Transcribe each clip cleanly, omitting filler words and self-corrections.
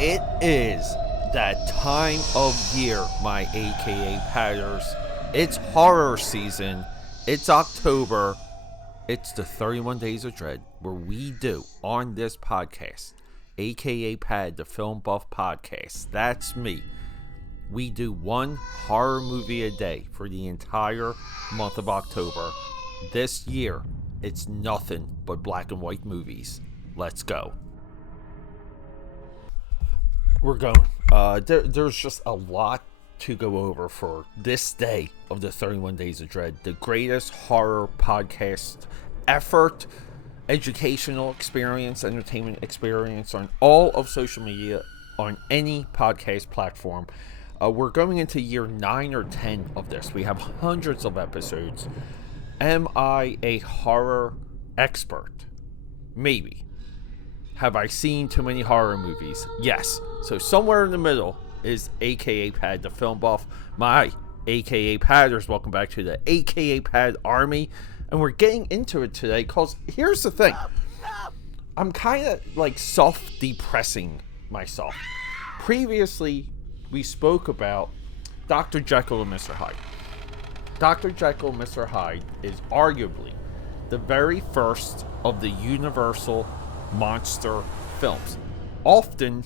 It is that time of year, my AKAPADers. It's horror season. It's October. It's the 31 Days of Dread, where we do on this podcast, AKAPAD, the Film Buff Podcast. That's me. We do one horror movie a day for the entire month of October. This year, it's nothing but black and white movies. Let's go. We're going. There's just a lot to go over for this day of the 31 Days of Dread. The greatest horror podcast effort, educational experience, entertainment experience on all of social media, on any podcast platform. We're going into year 9 or 10 of this. We have hundreds of episodes. Am I a horror expert? Maybe. Have I seen too many horror movies? Yes. So somewhere in the middle is AKAPAD, the Film Buff. My AKAPADers, welcome back to the AKAPAD Army. And we're getting into it today because here's the thing. I'm kind of like self-depressing myself. Previously, we spoke about Dr. Jekyll and Mr. Hyde. Dr. Jekyll and Mr. Hyde is arguably the very first of the Universal monster films. Often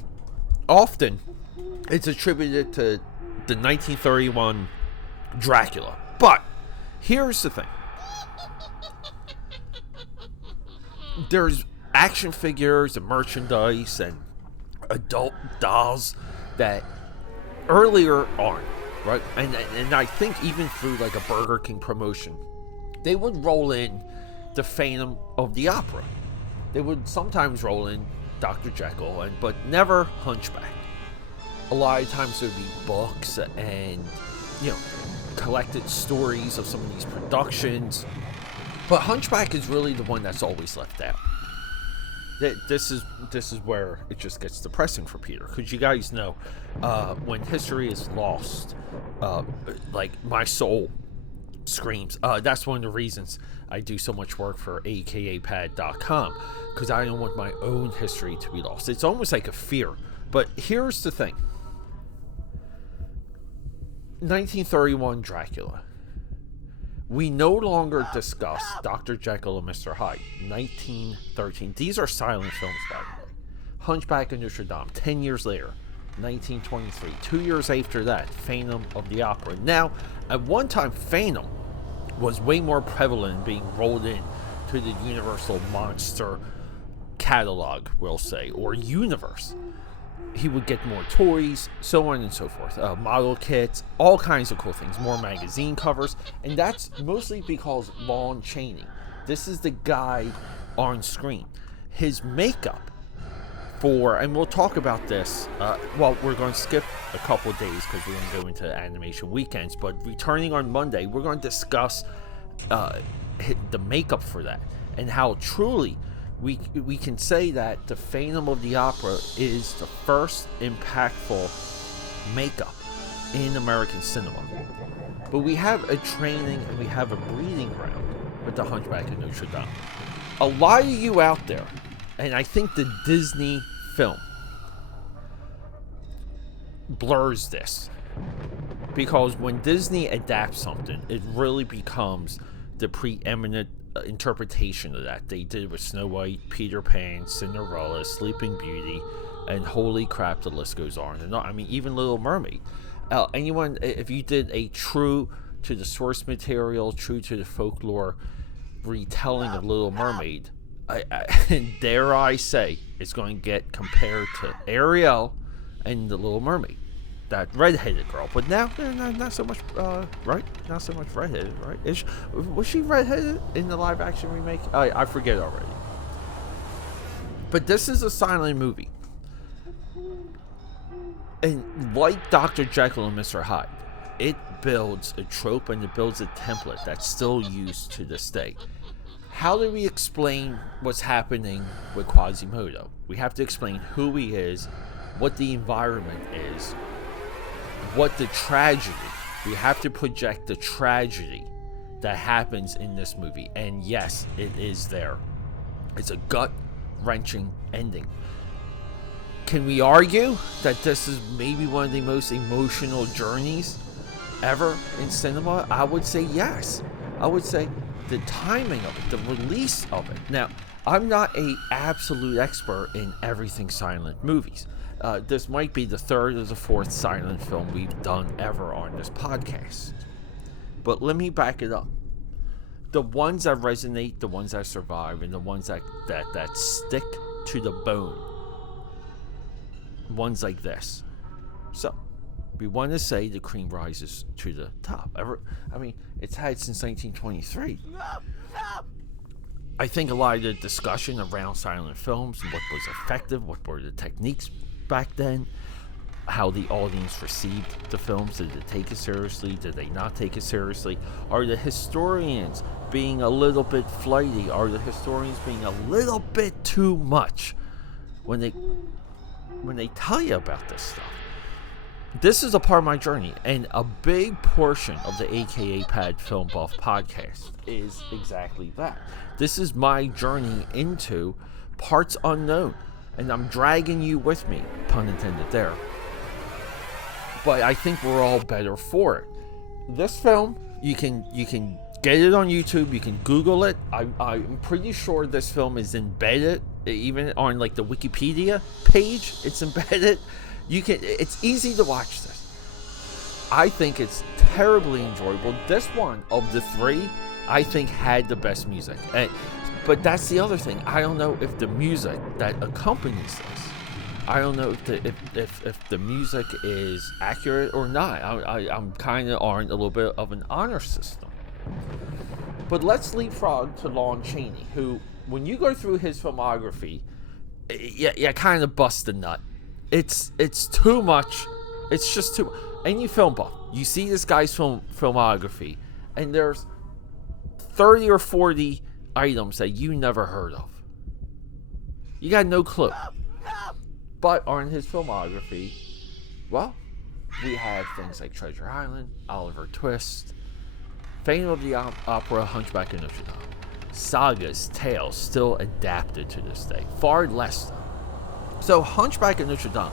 it's attributed to the 1931 Dracula. But here's the thing. There's action figures and merchandise and adult dolls that earlier on, right? And I think even through like a Burger King promotion, they would roll in the Phantom of the Opera. They would sometimes roll in Dr. Jekyll, but never Hunchback. A lot of times there would be books and, collected stories of some of these productions. But Hunchback is really the one that's always left out. This is where it just gets depressing for Peter, because you guys know when history is lost, like my soul screams. That's one of the reasons I do so much work for AKAPAD.com, because I don't want my own history to be lost. It's almost like a fear. But here's the thing. 1931 Dracula. We no longer discuss Dr. Jekyll and Mr. Hyde. 1913. These are silent films, by the way. Hunchback of Notre Dame. 10 years later. 1923. 2 years after that, Phantom of the Opera. Now, at one time, Phantom was way more prevalent being rolled in to the Universal monster catalog, we'll say, or universe. He would get more toys, so on and so forth, model kits, all kinds of cool things, more magazine covers, and that's mostly because Lon Chaney, this is the guy on screen. His makeup and we'll talk about this, we're going to skip a couple days because we're going to go into animation weekends, but returning on Monday, we're going to discuss the makeup for that, and how truly we can say that the Phantom of the Opera is the first impactful makeup in American cinema. But we have a training and we have a breeding ground with the Hunchback of Notre Dame. A lot of you out there, and I think the Disney film blurs this, because when Disney adapts something, it really becomes the preeminent interpretation of that. They did with Snow White, Peter Pan, Cinderella, Sleeping Beauty, and holy crap, the list goes on. And I mean, even Little Mermaid. If you did a true to the source material, true to the folklore retelling of Little Mermaid, dare I say, it's going to get compared to Ariel and the Little Mermaid, that redheaded girl. But now, not so much, right? Not so much redheaded, right? Was she redheaded in the live action remake? I forget already. But this is a silent movie. And like Dr. Jekyll and Mr. Hyde, it builds a trope and it builds a template that's still used to this day. How do we explain what's happening with Quasimodo? We have to explain who he is, what the environment is, what the tragedy. We have to project the tragedy that happens in this movie. And yes, it is there. It's a gut-wrenching ending. Can we argue that this is maybe one of the most emotional journeys ever in cinema? I would say yes. I would say the timing of it, the release of it. Now, I'm not an absolute expert in everything silent movies. This might be the third or the fourth silent film we've done ever on this podcast. But let me back it up. The ones that resonate, the ones that survive, and the ones that stick to the bone. Ones like this. So, we want to say the cream rises to the top. It's had since 1923. I think a lot of the discussion around silent films, what was effective, what were the techniques back then, how the audience received the films, did they take it seriously, did they not take it seriously, are the historians being a little bit flighty, are the historians being a little bit too much when they tell you about this stuff. This is a part of my journey, and a big portion of the AKAPAD Film Buff podcast is exactly that. This is my journey into parts unknown, and I'm dragging you with me, pun intended there. But I think we're all better for it. This film, you can get it on YouTube, you can Google it. I'm pretty sure this film is embedded, even on like the Wikipedia page, it's embedded. It's easy to watch this. I think it's terribly enjoyable. This one of the three, I think, had the best music. But that's the other thing. I don't know if the music that accompanies this, I don't know if the music is accurate or not. I'm kind of on a little bit of an honor system. But let's leapfrog to Lon Chaney, who, when you go through his filmography, you kind of bust a nut. It's too much. It's just too much. Any film buff, you see this guy's filmography, and there's 30 or 40 items that you never heard of. You got no clue. But on his filmography, well, we have things like Treasure Island, Oliver Twist, Phantom of the Opera, Hunchback of Notre Dame. Sagas, tales, still adapted to this day. Far less though. So Hunchback of Notre Dame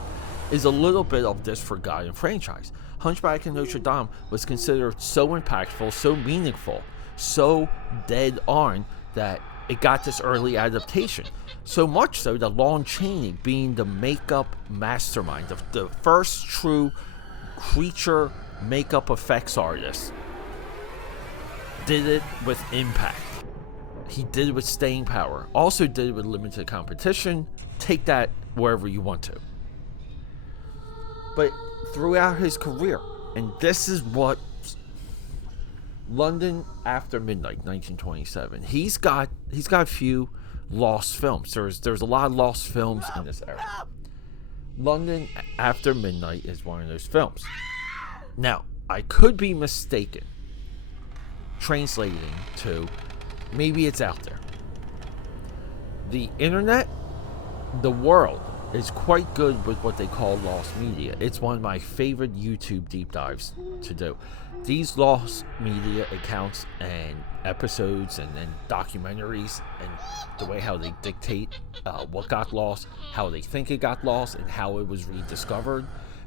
is a little bit of this forgotten franchise. Hunchback of Notre Dame was considered so impactful, so meaningful, so dead on that it got this early adaptation. So much so that Lon Chaney, being the makeup mastermind, the first true creature makeup effects artist, did it with impact. He did it with staying power. Also did it with limited competition. Take that wherever you want to. But throughout his career, and this is what London After Midnight, 1927. He's got a few lost films. There's a lot of lost films in this era. London After Midnight is one of those films. Now, I could be mistaken translating to maybe it's out there. The internet, the world, is quite good with what they call lost media. It's one of my favorite YouTube deep dives to do. These lost media accounts and episodes and documentaries and the way how they dictate what got lost, how they think it got lost, and how it was rediscovered.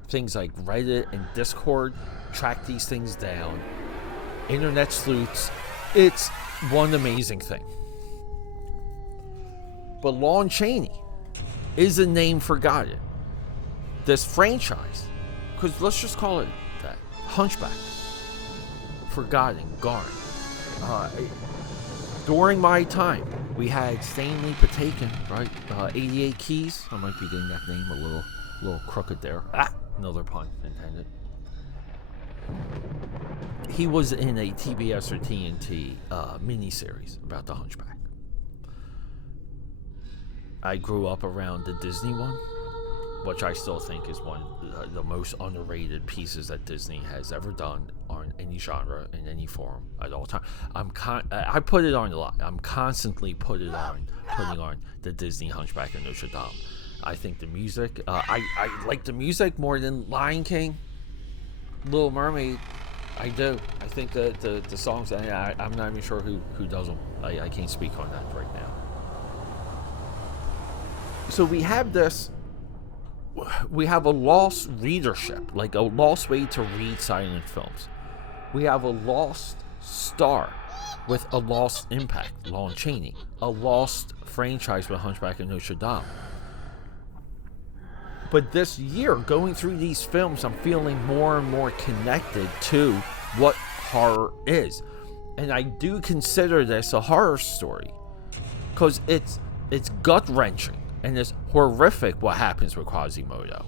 Things like Reddit and Discord track these things down. Internet sleuths. It's one amazing thing. But Lon Chaney is a name forgotten. This franchise, because let's just call it that, Hunchback, forgotten, gone. During my time, we had Stanley Patakin, right? 88 Keys. I might be getting that name a little crooked there. Another pun intended. He was in a TBS or TNT miniseries about the Hunchback. I grew up around the Disney one, which I still think is one of the most underrated pieces that Disney has ever done on any genre, in any form, at all time. I put it on a lot. I'm constantly putting on the Disney Hunchback of Notre Dame. I think the music, I like the music more than Lion King, Little Mermaid. I do. I think the songs, I'm not even sure who does them. I can't speak on that right now. So we have this we have a lost readership, like a lost way to read silent films. We have a lost star with a lost impact, Lon Chaney. A lost franchise with Hunchback of Notre Dame. But this year, going through these films, I'm feeling more and more connected to what horror is. And I do consider this a horror story. Because it's gut-wrenching. And it's horrific what happens with Quasimodo.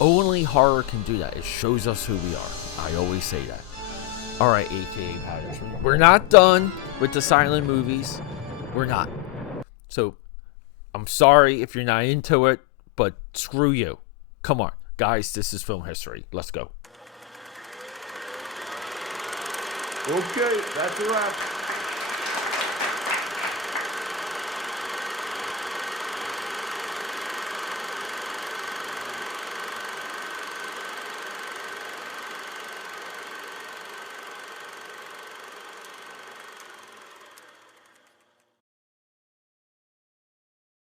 Only horror can do that. It shows us who we are. I always say that. Alright, AKAPADers. We're not done with the silent movies. We're not. So, I'm sorry if you're not into it, but screw you. Come on. Guys, this is film history. Let's go. Okay, that's a wrap.